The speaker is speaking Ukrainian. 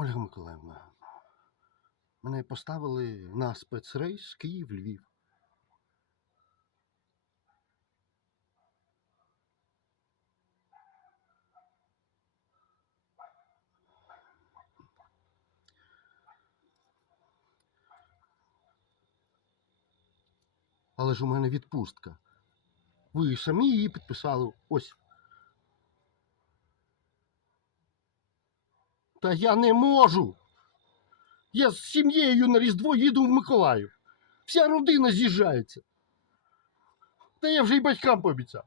Ольга Миколаївна, мене поставили на спецрейс Київ-Львів. Але ж у мене відпустка. Ви самі її підписали. Ось. Та я не можу. Я з сім'єю на Різдво їду в Миколаїв. Вся родина з'їжджається. Та я вже й батькам пообіцяв.